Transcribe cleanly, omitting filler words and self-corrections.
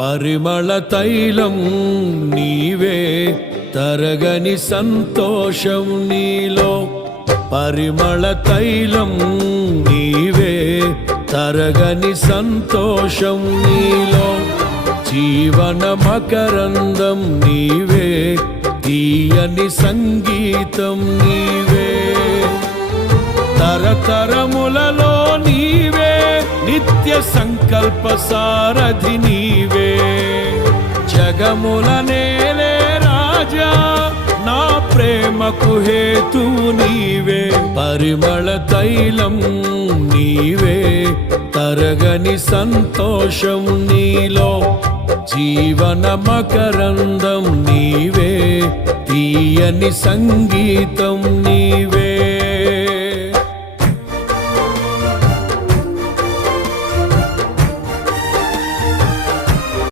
పరిమళ తైలం నీవే, తరగని సంతోషం నీలో. పరిమళ తైలం నీవే, తరగని సంతోషం నీలో. జీవన మకరందం నీవే, తీయని సంగీతం నీవే. తరతరములలో నీవే, నిత్య సంకల్ప సారథి నీవే. జగముల నేలే రాజా, నా ప్రేమకు హేతు నీవే. పరిమళ తైలం నీవే, తరగని సంతోషం నీలో. జీవన మకరందం నీవే, తీయని సంగీతం నీవే.